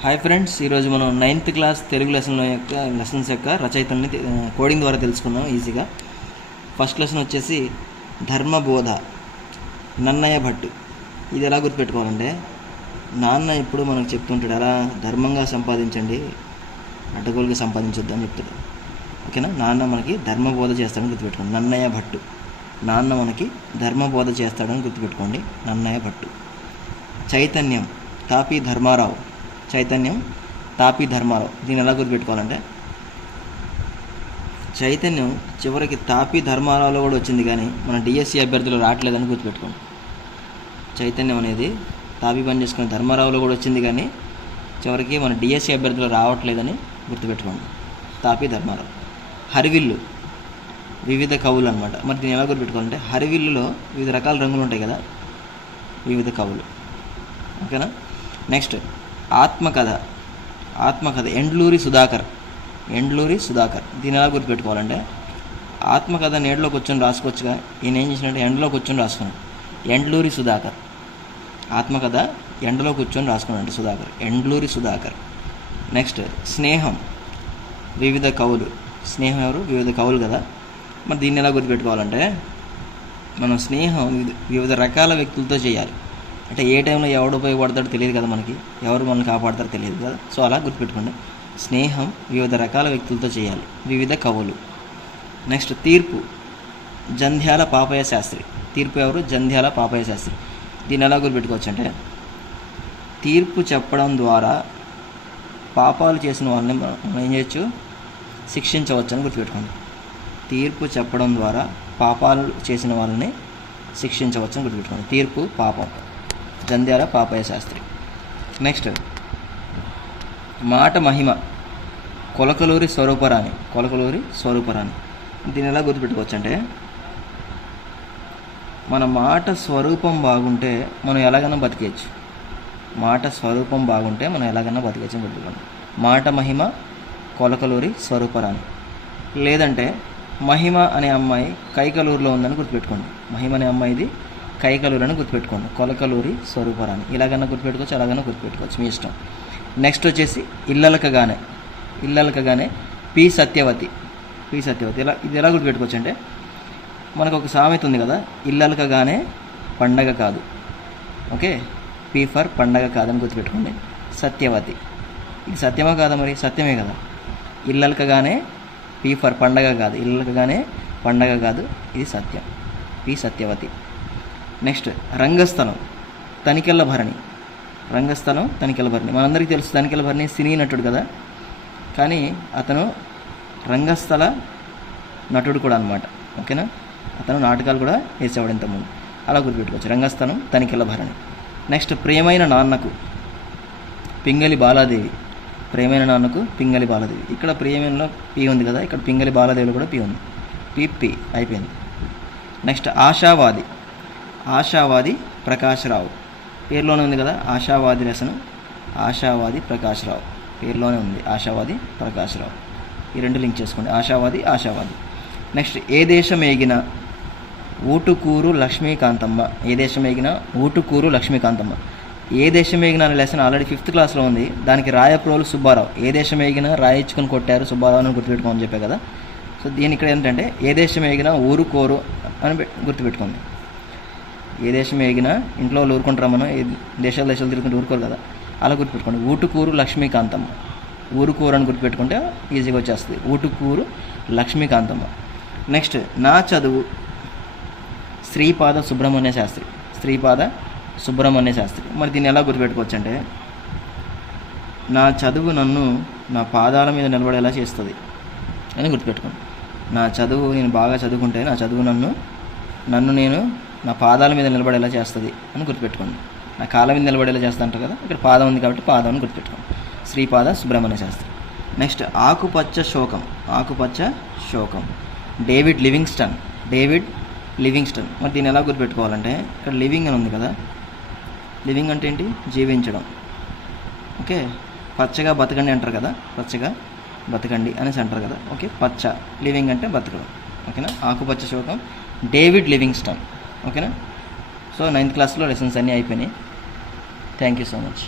Hi friends, ఈరోజు మనం 9th class Telugu lessons యొక్క రచయితల్ని కోడింగ్ ద్వారా తెలుసుకున్నాం ఈజీగా. ఫస్ట్ లెసన్ వచ్చేసి ధర్మబోధ, నన్నయ్య భట్టు. ఇది ఎలా గుర్తుపెట్టుకోవాలంటే, నాన్న ఇప్పుడు మనకు చెప్తుంటాడు, అలా ధర్మంగా సంపాదించండి, అడ్డగోలుగా సంపాదించొద్దు అని చెప్తాడు. ఓకేనా? నాన్న మనకి ధర్మబోధ చేస్తాడని గుర్తుపెట్టుకోండి. నన్నయ్య భట్టు, నాన్న మనకి ధర్మబోధ చేస్తాడని గుర్తుపెట్టుకోండి. నన్నయ్య భట్టు. చైతన్యం, తాపీ ధర్మారావు. చైతన్యం, తాపీ ధర్మారావు. దీన్ని ఎలా గుర్తుపెట్టుకోవాలంటే, చైతన్యం చివరికి తాపీ ధర్మారావులో కూడా వచ్చింది, కానీ మన డిఎస్సి అభ్యర్థులు రావట్లేదని గుర్తుపెట్టుకోండి. చైతన్యం అనేది తాపీ పని చేసుకునే ధర్మారావులో కూడా వచ్చింది, కానీ చివరికి మన డిఎస్సి అభ్యర్థులు రావట్లేదని గుర్తుపెట్టుకోండి. తాపీ ధర్మారావు. హరివిల్లు, వివిధ కవులు అనమాట. మరి దీన్ని ఎలా గుర్తుపెట్టుకోవాలంటే, హరివిల్లులో వివిధ రకాల రంగులు ఉంటాయి కదా, వివిధ కవులు. ఓకేనా? నెక్స్ట్ ఆత్మకథ. ఎండ్లూరి సుధాకర్. దీని ఎలా గుర్తుపెట్టుకోవాలంటే, ఆత్మకథ నేడులో కూర్చొని రాసుకోవచ్చుగా, ఈయన ఏం చేసినట్టు ఎండలో కూర్చొని రాసుకున్నాడు. ఎండ్లూరి సుధాకర్. ఆత్మకథ ఎండలో కూర్చొని రాసుకున్నాడు సుధాకర్. ఎండ్లూరి సుధాకర్. నెక్స్ట్ స్నేహం, వివిధ కవులు. స్నేహం ఎవరు? వివిధ కవులు కదా. మరి దీన్ని ఎలా గుర్తుపెట్టుకోవాలంటే, మనం స్నేహం వివిధ రకాల వ్యక్తులతో చేయాలి. అంటే ఏ టైంలో ఎవడు ఉపయోగపడతాడో తెలియదు కదా, మనకి ఎవరు మనల్ని కాపాడతారో తెలియదు కదా. సో అలా గుర్తుపెట్టుకోండి. స్నేహం వివిధ రకాల వ్యక్తులతో చేయాలి, వివిధ కవులు. నెక్స్ట్ తీర్పు, జంధ్యాల పాపయ్య శాస్త్రి. తీర్పు ఎవరు? జంధ్యాల పాపయ్య శాస్త్రి. దీన్ని ఎలా గుర్తుపెట్టుకోవచ్చు అంటే, తీర్పు చెప్పడం ద్వారా పాపాలు చేసిన వాళ్ళని మనం ఏం చేయొచ్చు? శిక్షించవచ్చు అని గుర్తుపెట్టుకోండి. తీర్పు చెప్పడం ద్వారా పాపాలు చేసిన వాళ్ళని శిక్షించవచ్చు అని గుర్తుపెట్టుకోండి. తీర్పు, పాపం. జంధ్యాల పాపయ్య శాస్త్రి. నెక్స్ట్ మాట మహిమ, కొలకలూరి స్వరూపరాణి. దీన్ని ఎలా గుర్తుపెట్టుకోవచ్చు అంటే, మన మాట స్వరూపం బాగుంటే మనం ఎలాగైనా బతికేయచ్చు. గుర్తుపెట్టుకోండి. మాట మహిమ, కొలకలూరి స్వరూపరాణి. లేదంటే మహిమ అనే అమ్మాయి కైకలూరులో ఉందని గుర్తుపెట్టుకోండి. మహిమ అనే అమ్మాయిది కైకలూరు అని గుర్తుపెట్టుకోండి. కొలకలూరి స్వరూపరాణి. ఇలాగన్నా గుర్తుపెట్టుకోవచ్చు, అలాగన్నా గుర్తుపెట్టుకోవచ్చు, మీ ఇష్టం. నెక్స్ట్ వచ్చేసి ఇల్లలకగానే పి సత్యవతి. ఇది ఎలా గుర్తుపెట్టుకోవచ్చు అంటే, మనకు ఒక సామెత ఉంది కదా, ఇల్లలకగానే పండగ కాదు. ఓకే, పి ఫర్ పండగ కాదని గుర్తుపెట్టుకోండి. సత్యవతి. ఇది సత్యమా కాదా? మరి సత్యమే కదా. ఇల్లలకగానే పి ఫర్ పండగ కాదు, ఇల్లలకగానే పండగ కాదు, ఇది సత్యం. పి సత్యవతి. నెక్స్ట్ రంగస్థలం, తనికెళ్ళ భరణి. మనందరికీ తెలుసు, తనికెళ్ళ భరణి సినీ నటుడు కదా, కానీ అతను రంగస్థల నటుడు కూడా అనమాట. ఓకేనా? అతను నాటకాలు కూడా వేసేవాడు ఇంతకుముందు. అలా గుర్తుపెట్టుకోవచ్చు. రంగస్థలం, తనికెళ్ళ భరణి. నెక్స్ట్ ప్రియమైన నాన్నకు, పింగళి బాలాదేవి. ఇక్కడ ప్రియమైనలో పి ఉంది కదా, ఇక్కడ పింగళి బాలాదేవిలో కూడా పి ఉంది. పి అయిపోయింది. నెక్స్ట్ ఆశావాది ప్రకాశ్రావు. పేరులోనే ఉంది కదా, ఆశావాది రచన. ఆశావాది ప్రకాశ్రావు పేరులోనే ఉంది. ఆశావాది ప్రకాశ్రావు. ఈ రెండు లింక్ చేసుకోండి. ఆశావాది. నెక్స్ట్ ఏ దేశమేగిన ఊటుకూరు లక్ష్మీకాంతమ్మ. ఏ దేశమేగిన అనే లెసన్ ఆల్రెడీ 5th క్లాస్లో ఉంది. దానికి రాయప్రోలు సుబ్బారావు. ఏ దేశమేగిన రాయించుకొని కొట్టారు సుబ్బారావు అని గుర్తుపెట్టుకోమని చెప్పే కదా. సో దీని ఇక్కడ ఏంటంటే, ఏ దేశమేగిన ఊరుకోరు అని గుర్తుపెట్టుకోండి. ఏ దేశం ఎగినా ఇంట్లో వాళ్ళు ఊరుకుంటారా? మనం ఏ దేశాలు తిరుగుతుంటే ఊరుకోరు కదా, అలా గుర్తుపెట్టుకోండి. ఊటుకూరు లక్ష్మీకాంతమ్మ. ఊరుకూరు అని గుర్తుపెట్టుకుంటే ఈజీగా వచ్చేస్తుంది. ఊటుకూరు లక్ష్మీకాంతమ్మ. నెక్స్ట్ నా చదువు, శ్రీపాద సుబ్రహ్మణ్య శాస్త్రి. మరి దీన్ని ఎలా గుర్తుపెట్టుకోవచ్చు అంటే, నా చదువు నన్ను నా పాదాల మీద నిలబడేలా చేస్తుంది అని గుర్తుపెట్టుకోండి. నా చదువు, నేను బాగా చదువుకుంటే నా చదువు నన్ను నేను నా పాదాల మీద నిలబడేలా చేస్తుంది అని గుర్తుపెట్టుకోండి. నా కాళ్ళ మీద నిలబడేలా చేస్తా అంటారు కదా, ఇక్కడ పాదం ఉంది కాబట్టి పాదం అని గుర్తుపెట్టుకోండి. శ్రీపాద సుబ్రహ్మణ్య శాస్త్రి. నెక్స్ట్ ఆకుపచ్చ శోకం. David Livingstone. మరి దీన్ని ఎలా గుర్తుపెట్టుకోవాలంటే, ఇక్కడ లివింగ్ అని ఉంది కదా, లివింగ్ అంటే ఏంటి? జీవించడం. ఓకే, పచ్చగా బతకండి అంటారు కదా, పచ్చగా బతకండి అనేసి అంటారు కదా. ఓకే, పచ్చ, లివింగ్ అంటే బతకడం. ఓకేనా? ఆకుపచ్చ శోకం, డేవిడ్ లివింగ్స్టన్. ఓకేనా? సో 9th క్లాస్లో లెసన్స్ అన్నీ అయిపోయినాయి. Thank you so much.